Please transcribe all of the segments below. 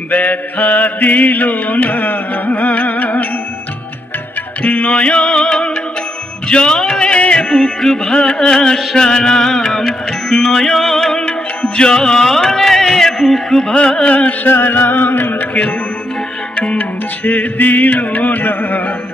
ব্যথা দিল না। নয়ন জলে বুক ভাসালাম। নয়ন জলে বুক ভাসালাম। কেউ মুছে দিল না।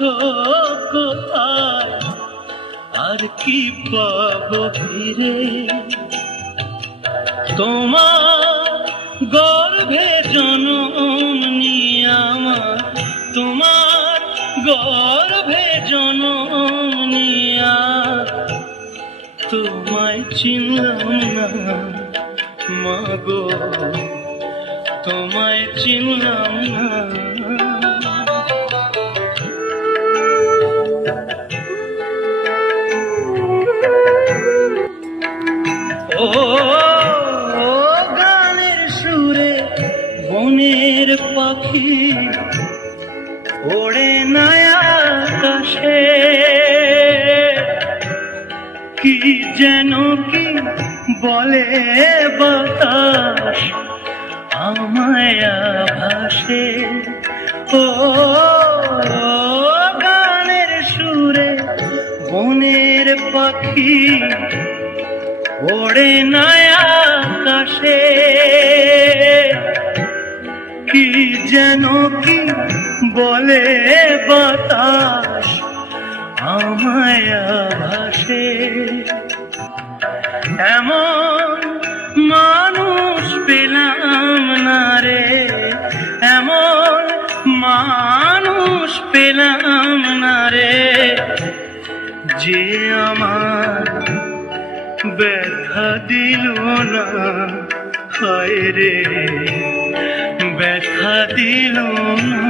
কোথায় আর কি পাবো ফিরে তোমার গর্ভে জনম নিয়ে আমার, তোমার গর্ভে জনম নিয়া তোমায় চিনলাম না। মাগো তোমায় চিনলাম না। পাখি ওড়ে আকাশে। কি যেন কি বলে বাতাস আমায় ভাসে ও গানের সুরে বনের পাখি ওড়ে নয়া আকাশে। কি যেন কি বলে বাতাস আমায় ভাসে। এমন মানুষ পেলাম না রে, এমন মানুষ পেলাম না রে, যে আমার ব্যথা দিল না, হায় রে। দিল না